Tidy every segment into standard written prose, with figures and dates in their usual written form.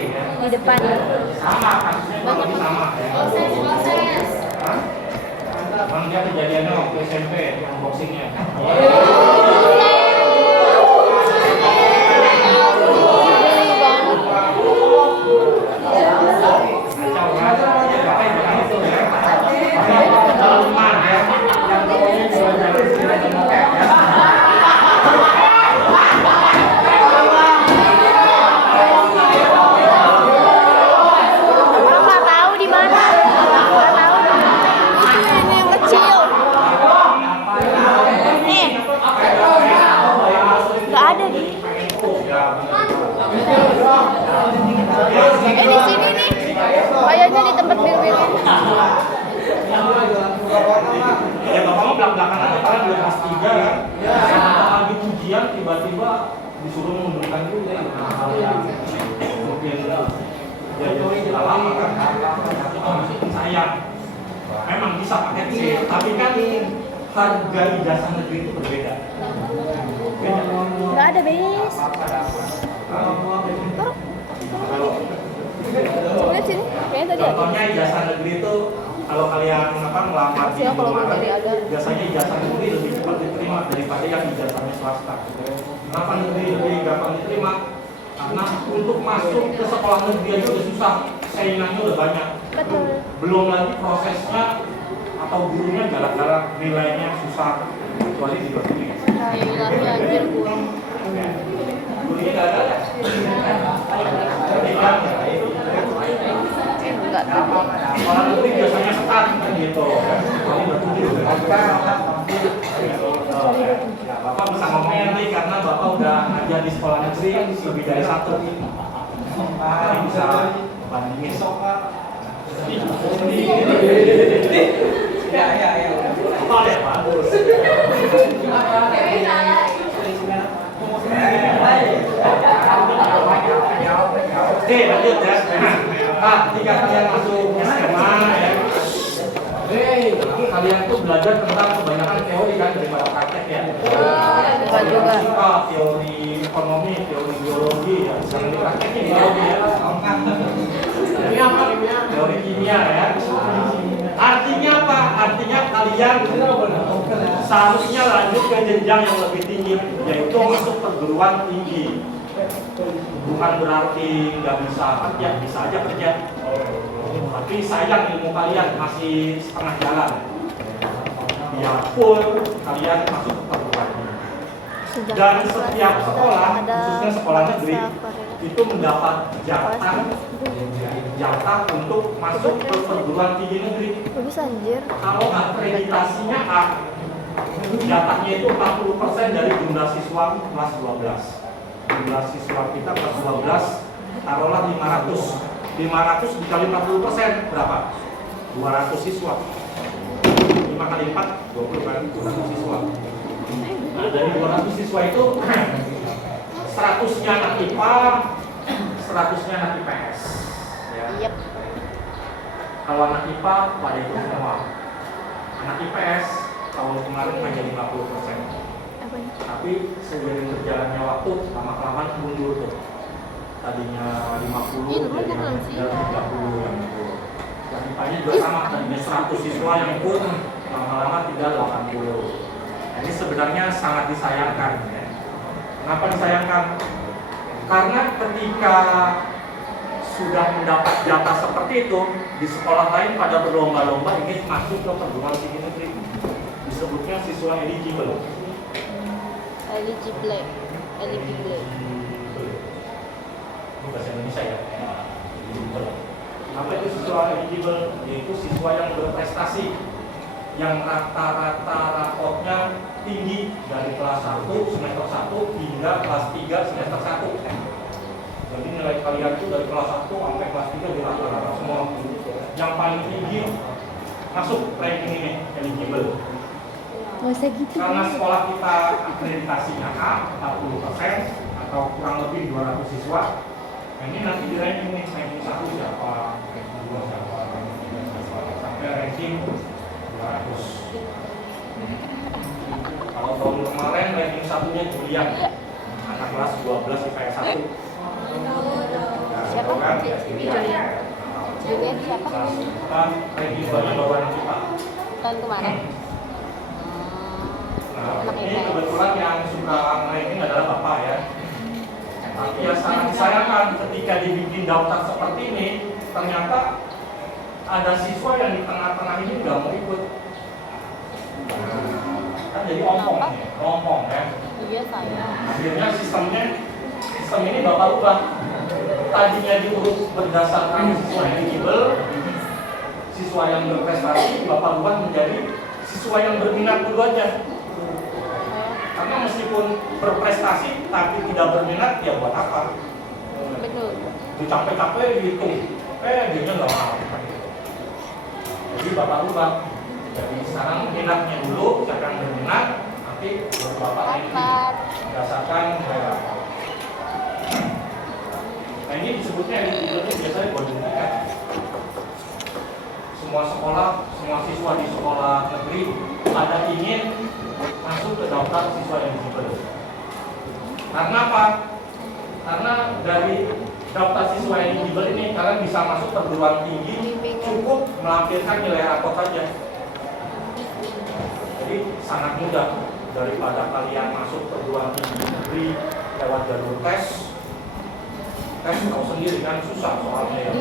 kelas di depan. Sama kasusnya kurang lebih sama ya. Bang, dia kejadiannya waktu SMP unboxingnya. Di sini nih, kayaknya di tempat biru-biru. Ya bapak mau belak-belakan aja karena dia kelas 3 kan. Saat lagi ujian tiba-tiba disuruh memberikan juga hal yang mungkin jadi lama kan. Sayang. Memang bisa pakai C, tapi kan harga ijazah negeri itu berbeda. Nggak ada, Bes. Coba lihat sini, kayaknya tadi ada. Contohnya ijazah negeri itu kalau kalian melamar di luar, biasanya ijazah negeri lebih cepat diterima daripada yang ijazahnya swasta. Kenapa negeri lebih gampang diterima? Karena untuk masuk ke sekolah negeri aja udah susah, saingannya udah banyak. Betul. Belum lagi prosesnya atau gurunya galak-galak, nilainya susah, kecuali di luar negeri. Nilainya anjir gua. Gurunya galak-galak. Enggak. Sekolah negeri biasanya sekat gitu. Kecuali batu biru. Bapak bisa ngomongin nih karena Bapak udah ngajar di sekolah negeri lebih dari 1. Jadi bisa bandingin. Ya. Oh ya, bagus. Oke, lanjut ya. Ketika kalian masuk SMA ya, kalian tuh belajar tentang kebanyakan teori kan daripada praktek ya. Bukan juga. Teori ekonomi, teori biologi ya, jangan dipraktekin biologi ya. Teori kimia ya. Artinya apa? Artinya kalian seharusnya lanjut ke jenjang yang lebih tinggi, yaitu masuk perguruan tinggi. Bukan berarti nggak bisa kerja, bisa aja kerja. Tapi sayang ilmu kalian masih setengah jalan. Biarpun kalian masuk ke perguruan tinggi. Dan setiap sekolah, khususnya sekolah negeri, itu mendapat jatah untuk masuk ke perguruan tinggi negeri. Bisa anjir. Kalau akreditasinya A, jatahnya itu 40% dari jumlah siswa kelas 12. Jumlah siswa kita kelas 12 taruhlah 500. 500 dikali 40% berapa? 200 siswa. 5 kali 4, 20 kan? 200 siswa. Nah, dari 200 siswa itu 100-nya anak IPA, 100-nya anak IPS. Ya. Yep. Kalau anak IPA pada itu semua. Anak IPS tahun kemarin hanya 50%. Tapi seiring berjalannya waktu lama-kelamaan mundur tuh. Tadinya 50, jadi 30 yang ikut. Dan IPA-nya juga sama, tadinya 100 siswa yang ikut, lama-lama tinggal 80. Ini sebenarnya sangat disayangkan ya. Kenapa disayangkan? Karena ketika sudah mendapat jatah seperti itu, di sekolah lain pada berlomba-lomba ingin masuk ke perguruan tinggi negeri. Disebutnya siswa eligible. Eligible. Bahasa Indonesia ya. Eligible. Apa itu siswa eligible? Yaitu siswa yang berprestasi, yang rata-rata rapotnya tinggi dari kelas 1 semester 1 hingga kelas 3 semester 1. Jadi nilai kalian itu dari kelas 1 sampai kelas 3 di rata-rata semua. Yang paling tinggi masuk ranking ini eligible. Masa gitu. Karena sekolah kita akreditasinya A 40% atau kurang lebih 200 siswa. Ini nanti di ranking nih, ranking 1 siapa, 2 siapa, 3 siapa, sampai ranking 200. Kalau tahun kemarin ranking 1-nya Julian, anak kelas 12 IPS 1. Siapa? kan? Videonya. Juga siapa? Kan reviewnya bawa anak IPA. Tahun kemarin. Nah, Anak ini IPA. kebetulan yang suka ranking adalah Bapak ya. Tapi ya sangat disayangkan ketika dibikin daftar seperti ini, ternyata ada siswa yang di tengah-tengah ini nggak mau ikut. Kan jadi ompong ya. Iya saya. Akhirnya sistem ini Bapak ubah. Tadinya diurut berdasarkan siswa eligible, siswa yang berprestasi, Bapak ubah menjadi siswa yang berminat dulu aja. Karena meskipun berprestasi tapi tidak berminat, ya buat apa? Betul. Capek-capek dihitung, dia nggak mau. Jadi Bapak ubah. Jadi sekarang minatnya dulu, siapa yang berminat, nanti Bapak ini berdasarkan nilai rapor. Nah ini disebutnya eligible itu biasanya berdasarkan semua sekolah, semua siswa di sekolah negeri ada ingin masuk ke daftar siswa eligible. Karena apa? Karena dari daftar siswa eligible ini kalian bisa masuk perguruan tinggi cukup melampirkan nilai rapor saja. Jadi sangat mudah daripada kalian masuk perguruan tinggi negeri lewat jalur tes tahu sendiri kan susah soalnya ya.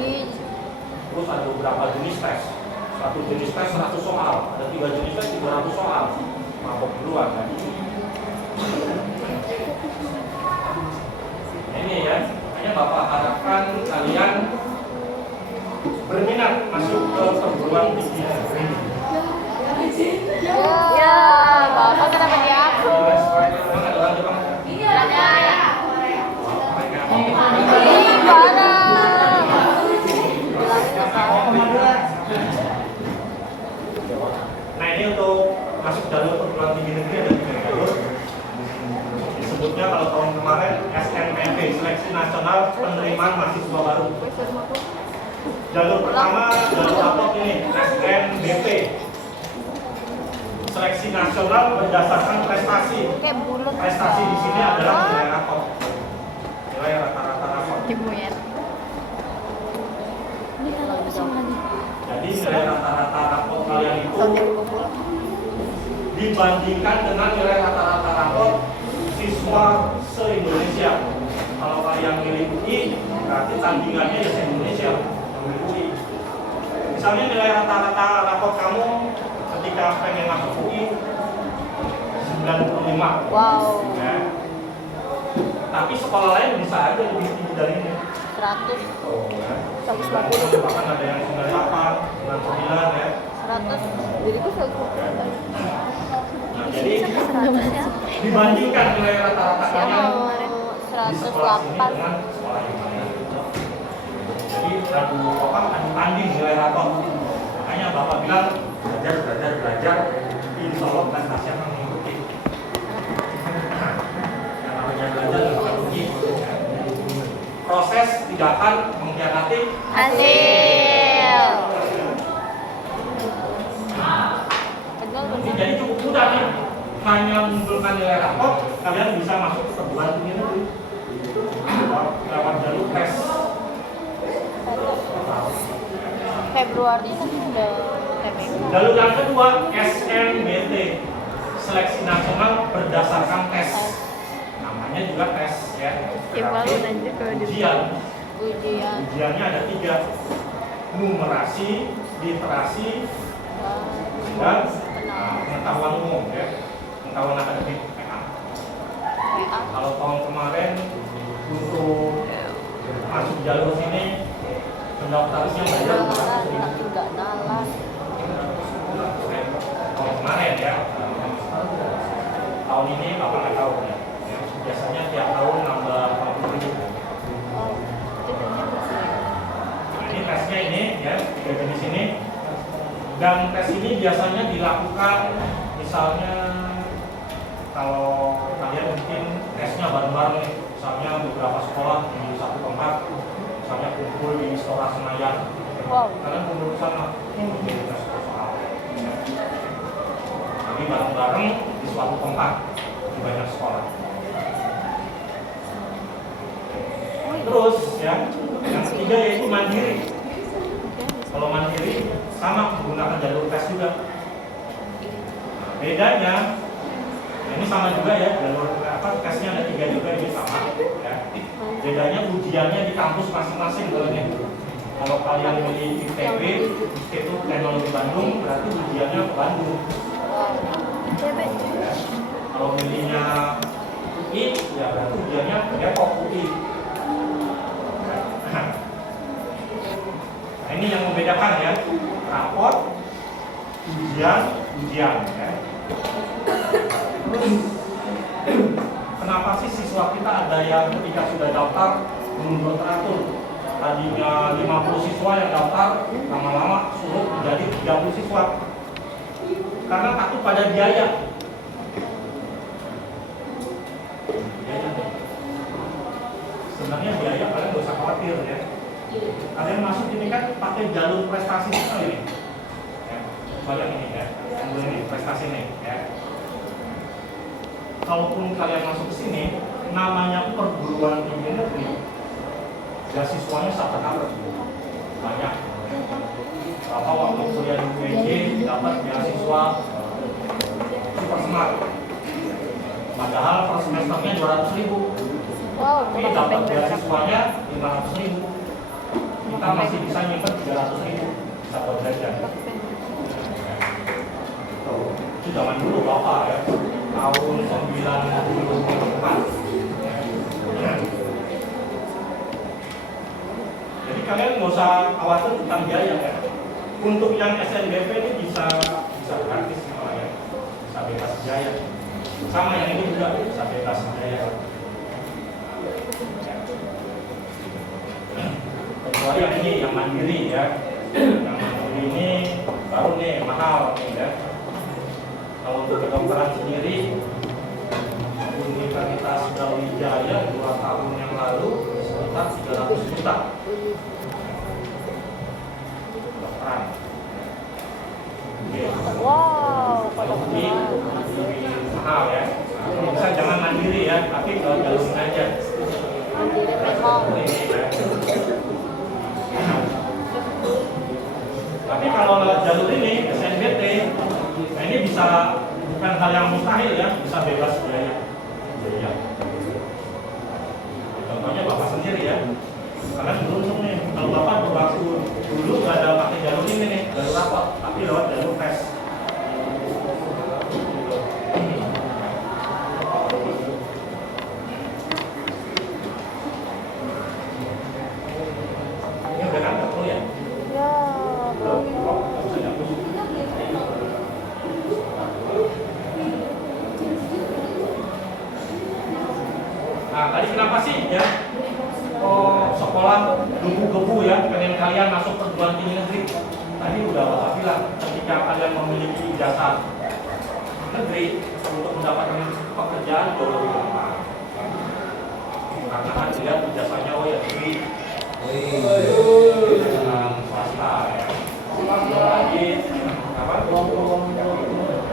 Terus ada beberapa jenis tes. Satu jenis tes 100 soal, ada 3 jenis tes 300 soal. Mabok duluan kan. Ini ya, makanya Bapak harapkan kalian berminat masuk ke perguruan tinggi negeri. Ya, Bapak kenapa di aku? Nah ini untuk masuk jalur perguruan tinggi negeri ada 3 jalur. Disebutnya kalau tahun kemarin SNMP, Seleksi Nasional Penerimaan Mahasiswa Baru. Jalur pertama jalur rapor ini SNBP, Seleksi Nasional berdasarkan prestasi. Prestasi di sini adalah nilai rapor, nilai rata-rata rapor. Jadi nilai rata-rata rapor kalian itu dibandingkan dengan nilai rata-rata rapor siswa se-Indonesia. Kalau kalian milih UI, berarti tandingannya ya se-Indonesia. UI. Misalnya nilai rata-rata rapor kamu ketika pengen masuk UI 95. Wow. Ya. Tapi sekolah lain bisa aja lebih tinggi dari ini. 100. Oh, ya. 150. Bahkan ada yang 98, 99 ya. 100. Diriku 100. Nah, jadi dibandingkan nilai rata-rata kalian di sekolah ini 108. dengan sekolah yang lain. Jadi adu tanding nilai rapor. Makanya Bapak bilang belajar insya Allah prestasi akan mengikuti. Yang namanya belajar akan mengikuti. Proses tidak akan mengkhianati Hasil. Ini jadi cukup mudah nih. Hanya mengumpulkan nilai rapor, kalian bisa masuk ke perguruan tinggi negeri lewat jalur tes. Februari nanti sudah TPK. Jalur yang kedua SNBT, Seleksi Nasional Berdasarkan Tes. Namanya juga tes ya. Ujian. Ujiannya ada 3, numerasi, literasi, dan pengetahuan umum ya. Pengetahuan akademik PA. Kalau tahun kemarin untuk masuk jalur sini pendaftarnya bayar 400.000. Enggak nalas. Tahun kemarin ya. Tahun ini Bapak nggak tahu ya. Biasanya tiap tahun nambah 40.000. Nah, ini tesnya ini ya, 3 jenis ini. Dan tes ini biasanya dilakukan misalnya kalau kalian mungkin tesnya bareng-bareng nih, misalnya beberapa sekolah di satu tempat, misalnya kumpul di Istora Senayan. Wow. Kalian kumpul di sana, mungkin tes soal. Jadi bareng-bareng di suatu tempat di banyak sekolah. Terus ya, yang ketiga ketiga yaitu mandiri. Kalau mandiri sama menggunakan jalur tes juga. Bedanya, ini sama juga ya, jalur tesnya ada 3 juga, ini sama ya. Bedanya ujiannya di kampus masing-masing kalau ini. Kalau kalian milih ITB, Institut Teknologi Bandung, berarti ujiannya ke Bandung. Ya. Kalau milihnya UI, ya berarti ujiannya ke Depok UI. Nah, ini yang membedakan ya, raport, ujian ya. Kenapa sih siswa kita ada yang ketika sudah daftar belum teratur? Tadinya 50 siswa yang daftar, lama-lama suruh menjadi 30 siswa. Karena takut pada biaya. Sebenarnya biaya kalian gak usah khawatir ya. Kalian masuk ini kan pakai jalur prestasi semua ini. Ya, banyak ini ya. Yang ini prestasi ini ya. Kalaupun kalian masuk ke sini, namanya perguruan tinggi negeri, beasiswanya sangat banyak. Bapak waktu kuliah di UNJ dapat beasiswa super smart. Padahal per semesternya 200.000. Tapi dapat beasiswanya 500.000. Kita masih bisa nyimpen 300.000 bisa buat belajar. Itu zaman dulu Bapak ya, tahun 94. Jadi kalian nggak usah khawatir tentang biaya ya. Untuk yang SNBP ini bisa gratis ya, bisa bebas biaya. Sama yang ini juga bisa bebas biaya. Kecuali yang ini yang mandiri ya. Yang mandiri ini baru nih mahal nih ya. Kalau untuk kedokteran sendiri, Universitas Brawijaya 2 tahun yang lalu sekitar 300 juta. Kedokteran. Wow, Kalau ini mahal ya. Nah, bisa jangan mandiri ya, tapi kalau jalur aja. mandiri memang. Tapi kalau jalur ini SNBT, nah ini bisa bukan hal yang mustahil ya, bisa bebas biaya. Iya. Contohnya Bapak sendiri ya, kalian beruntung nih, kalau Bapak waktu dulu nggak ada pakai jalur ini nih, jalur rapot, tapi lewat jalur tes. Ini udah kan betul ya? Ya, Belum. Oh, nggak usah jatuh. Nah, tadi kenapa sih ya? Oh, sekolah gebu-gebu ya, pengen kalian masuk perguruan tinggi negeri. Tadi udah Bapak bilang, ketika kalian memiliki ijazah negeri untuk mendapatkan pekerjaan jauh lebih gampang. Karena kan dilihat ijazahnya oh ya negeri, dengan swasta ya. Belum lagi apa?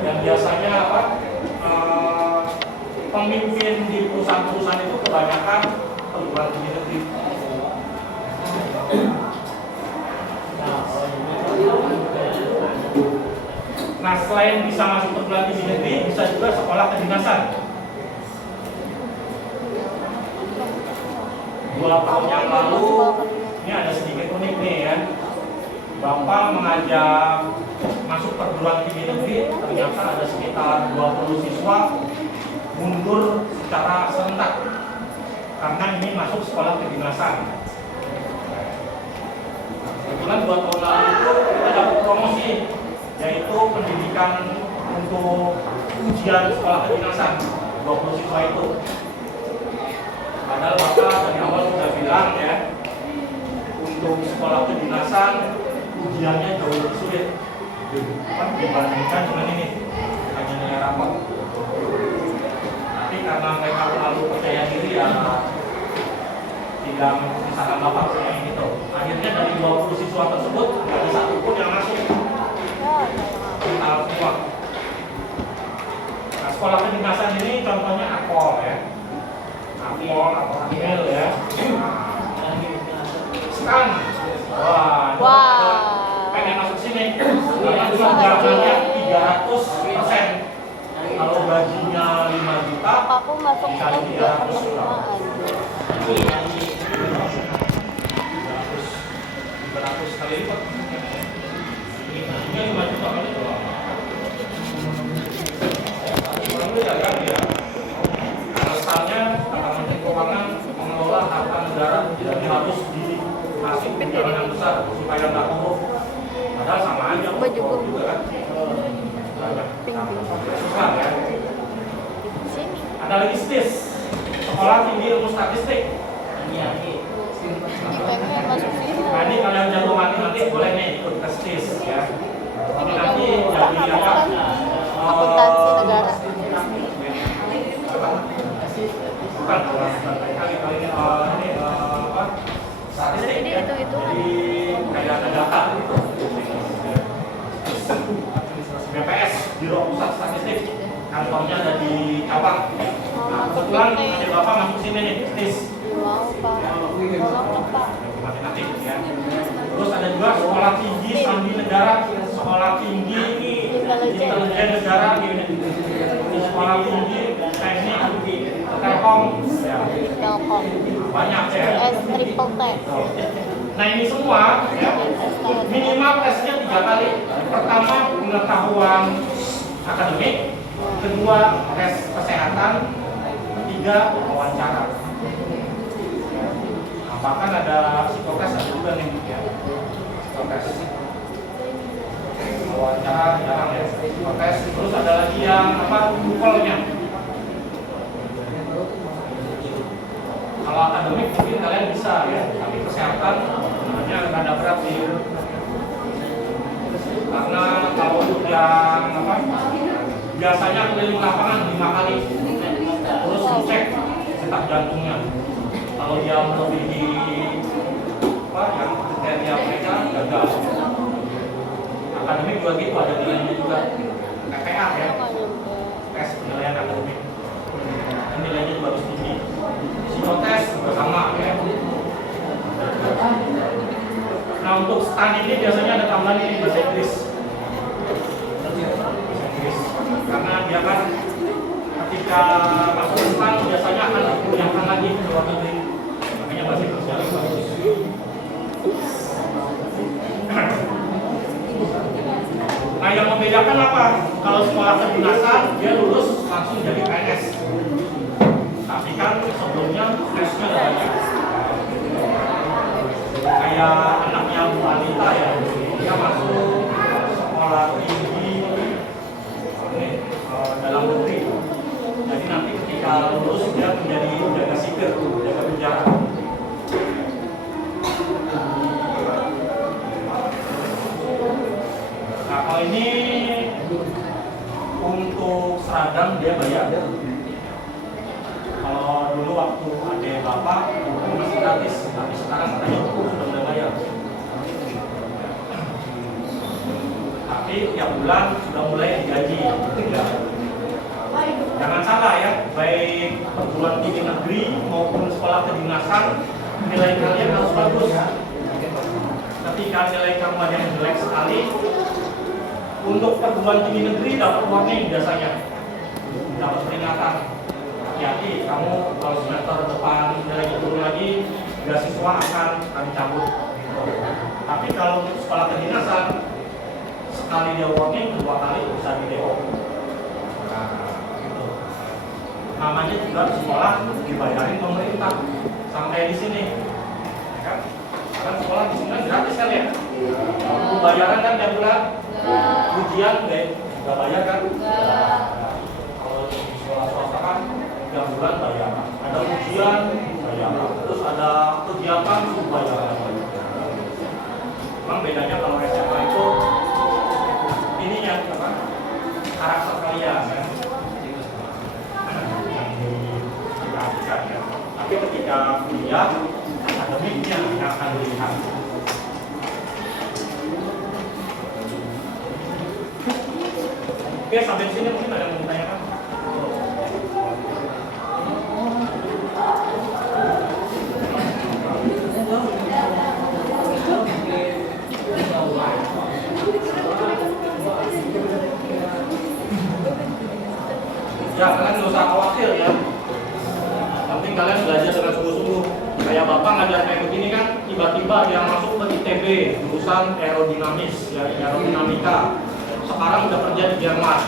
Yang biasanya apa? Pemimpin di perusahaan-perusahaan itu kebanyakan perguruan tinggi negeri. Nah, selain bisa masuk perguruan tinggi negeri, bisa juga sekolah kedinasan. 2 tahun yang lalu, ini ada sedikit unik nih ya. Bapak mengajak masuk perguruan tinggi negeri, ternyata ada sekitar 20 siswa mundur secara serentak karena ini masuk sekolah kedinasan. Kebetulan 2 tahun lalu itu kita dapat promosi, yaitu pendidikan untuk ujian sekolah kedinasan 20 siswa itu. Padahal Bapak dari awal sudah bilang ya, untuk sekolah kedinasan ujiannya jauh lebih sulit dibandingkan dengan ini hanya nilai rapot. Tapi karena mereka terlalu percaya diri ya tidak misalkan Bapak kayak gitu. Akhirnya dari 20 siswa tersebut tidak ada satupun yang masuk. Kita semua. Nah, sekolah kedinasan ini contohnya Akpol ya. Akpol atau Akmil ya. STAN. Wah, Wah. pengen masuk sini. Karena tunjangannya 300%. Kalau gajinya 5 juta, Aku masuk dikali STAN juga 300 penerimaan. 300 kali lipat. Ini 5 juta kali doang. Alasannya, kata Menteri Keuangan mengelola harta negara tidak harus dikasih tunjangan yang besar supaya nggak korup. Padahal sama aja, korup juga kan. Susah ya. Sini. Ada lagi STIS, Sekolah Tinggi Ilmu Statistik. Pengen masuk sini. Nah ini kalian jago matematik boleh nih ikut tes STIS ya. Ini nanti jadi apa? Akuntansi negara. Bukan kali-kali ini apa? Statistik. Jadi hitung-hitungan. Jadi kayak ada data gitu. BPS, Biro Pusat Statistik. Kantornya ada di cabang. Nah, kebetulan ada bapak masuk sini nih, STIS. Mau Pak. Tolong Pak. Matematik ya. Terus ada juga Sekolah Tinggi Sandi Negara, Sekolah Tinggi Intelijen Negara, Sekolah Tinggi Teknik Telkom, ya. Telkom. Banyak ya. S triple T. Nah ini semua ya, minimal tesnya 3 kali. Pertama pengetahuan akademik, kedua tes kesehatan, ketiga wawancara. Bahkan ada psikotes ada juga nih ya. Psikotes. Wawancara jarang ya. Psikotes terus ada lagi yang apa? TOEFL-nya. Kalau akademik mungkin kalian bisa ya, tapi kesehatan sebenarnya rada berat sih. Karena kalau untuk yang apa? Biasanya keliling lapangan 5 kali. Terus dicek detak jantungnya. Kalau dia melebihi apa yang kriteria mereka gagal. Akademik juga gitu, ada nilainya juga. PPA ya, tes penilaian akademik. Dan nilainya juga harus tinggi. Psikotes juga sama ya. Nah untuk STAN ini biasanya ada tambahan ini bahasa Inggris. Bahasa Inggris. Karena dia kan ketika masuk STAN biasanya akan dikuliahkan lagi ke luar negeri. Makanya bahasa Inggris yang bagus. Nah yang membedakan apa? Kalau sekolah kedinasan dia lulus langsung jadi PNS. Tapi kan sebelumnya tesnya ada banyak. Kayak anaknya Bu Anita ya, dia masuk sekolah tinggi ini, dalam negeri. Jadi nanti ketika lulus dia menjadi jaga sipir, jaga penjara. Nah kalau ini untuk seragam dia bayar. Kalau dulu waktu ada bapak itu masih gratis, tapi sekarang katanya sudah mulai bayar. Tapi tiap bulan sudah mulai digaji. Ya. Jangan salah ya, baik perguruan tinggi negeri maupun sekolah kedinasan, nilai kalian harus bagus. Ketika nilai kamu ada yang jelek sekali, untuk perguruan tinggi negeri dapat warning biasanya, dapat peringatan. Hati-hati, kamu kalau semester depan nilainya turun lagi, beasiswa akan kami cabut. Tapi kalau untuk sekolah kedinasan, sekali dia warning, 2 kali bisa di DO. Nah, gitu. Namanya juga sekolah dibayarin pemerintah sampai di sini. Ya kan? Karena sekolah di sini gratis kan ya? Kalau bayaran kan tiap bulan, ujian nggak bayar kan? Kalau di sekolah swasta kan tiap bulan bayar, ada ujian bayar, terus ada kegiatan bayar. Memang bedanya kalau SMA itu ininya apa? Karakter kalian ya. Yang diperhatikan ya. Tapi ketika kuliah akademiknya yang akan dilihat. Oke, sampai sini mungkin ada yang mau ditanyakan. keadaan kayak begini kan, tiba-tiba dia masuk ke ITB, jurusan aerodinamis, ya, aerodinamika. Sekarang udah kerja di Jerman.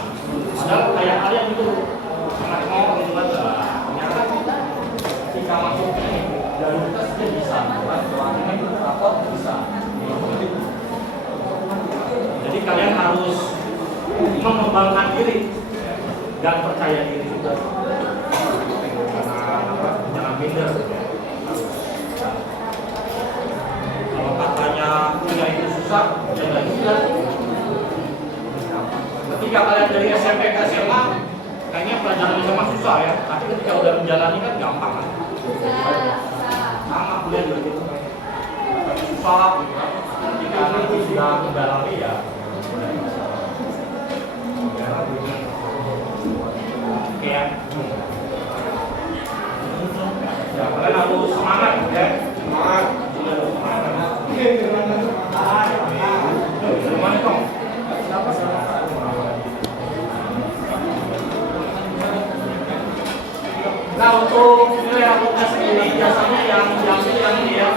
Padahal kayak kalian itu sangat mau membuat ternyata ketika masuk ini jalur tes dia bisa, ini rapor bisa. Jadi kalian harus mengembangkan diri dan percaya diri juga. Jangan minder. Kalau katanya kuliah itu susah, ya nggak juga. Ketika kalian dari SMP ke SMA, kayaknya pelajaran SMA susah ya. Tapi ketika udah menjalani kan gampang kan. Sama kuliah juga gitu. Susah gitu kan. Ketika nanti sudah mendalami ya. Oke ya. Ya, kalian harus semangat ya. Semangat. Gimana dong? Nah, untuk nilai rapotnya sendiri biasanya yang dia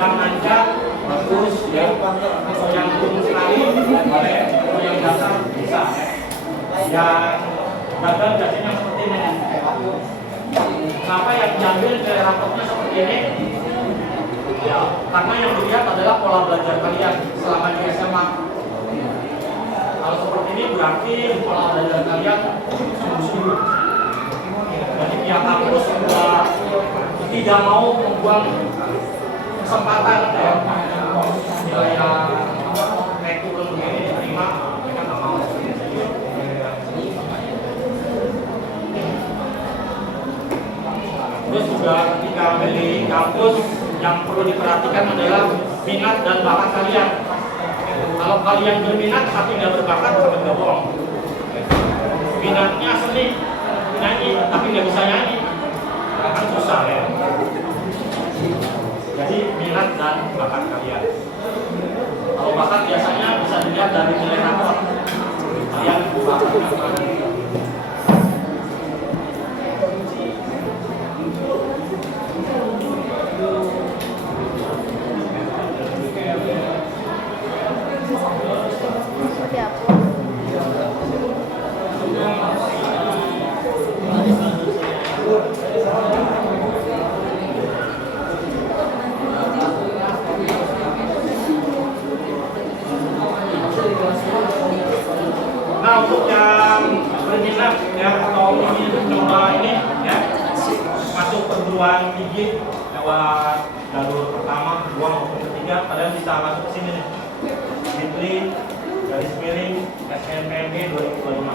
yang nanjak bagus ya, atau yang turun sekali boleh, atau yang dasar bisa ya. Yang gagal biasanya seperti ini. Kenapa yang diambil nilai rapotnya seperti ini? Ya, karena yang dilihat adalah pola belajar kalian selama di SMA. Kalau seperti ini berarti pola belajar kalian sungguh-sungguh. Jadi pihak kampus juga tidak mau membuang kesempatan ya, nilai yang naik turun begini diterima, mereka nggak mau. Terus juga ketika memilih kampus yang perlu diperhatikan adalah minat dan bakat kalian. Kalau kalian berminat tapi nggak berbakat, sangat nggak bohong. Minatnya seni, nyanyi tapi nggak bisa nyanyi, akan susah ya. Jadi minat dan bakat kalian. Kalau bakat biasanya bisa dilihat dari nilai rapor kalian bakatnya mana. Nah, untuk yang berminat ya atau ingin mencoba ini ya masuk perguruan tinggi lewat jalur pertama, kedua maupun ketiga, kalian bisa masuk ke sini nih. Bitli garis miring SNMP 2025.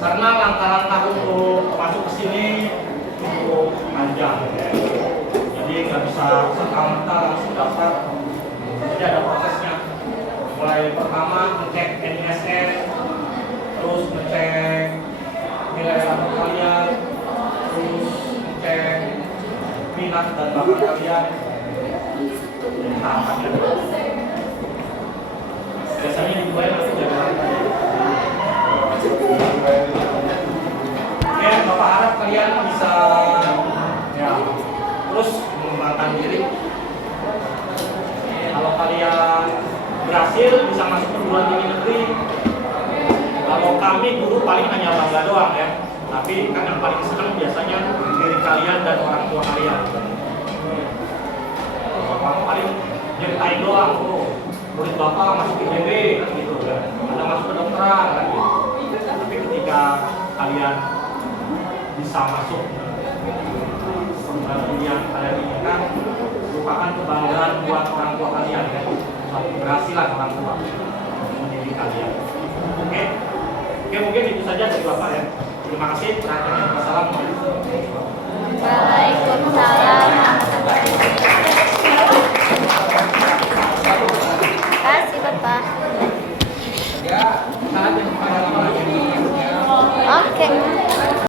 Karena langkah-langkah untuk masuk ke sini cukup panjang ya. Jadi nggak bisa serta-merta langsung daftar. Jadi ada prosesnya. Mulai pertama ngecek NISN, terus ngecek nilai rapor kalian, terus ngecek minat dan bakat kalian. Jadi tahapannya. Biasanya dimulai nanti Januari. Oke, Bapak harap kalian bisa ya terus mengembangkan diri. Kalau kalian berhasil bisa masuk perguruan tinggi negeri. Kalau kami guru paling hanya bangga doang ya. Tapi kan yang paling senang biasanya diri kalian dan orang tua kalian. Kamu paling nyeritain doang, murid bapak masuk ITB gitu kan. Ada masuk kedokteran kan gitu. Tapi ketika kalian bisa masuk perguruan yang kalian inginkan, merupakan kebanggaan buat orang tua kalian ya. Suatu keberhasilan orang tua mendidik kalian. Oke, mungkin itu saja dari bapak ya. Terima kasih perhatiannya. Wassalamualaikum. Waalaikumsalam. Kasih bapak. Ya, saat yang pada lama lagi. Oke.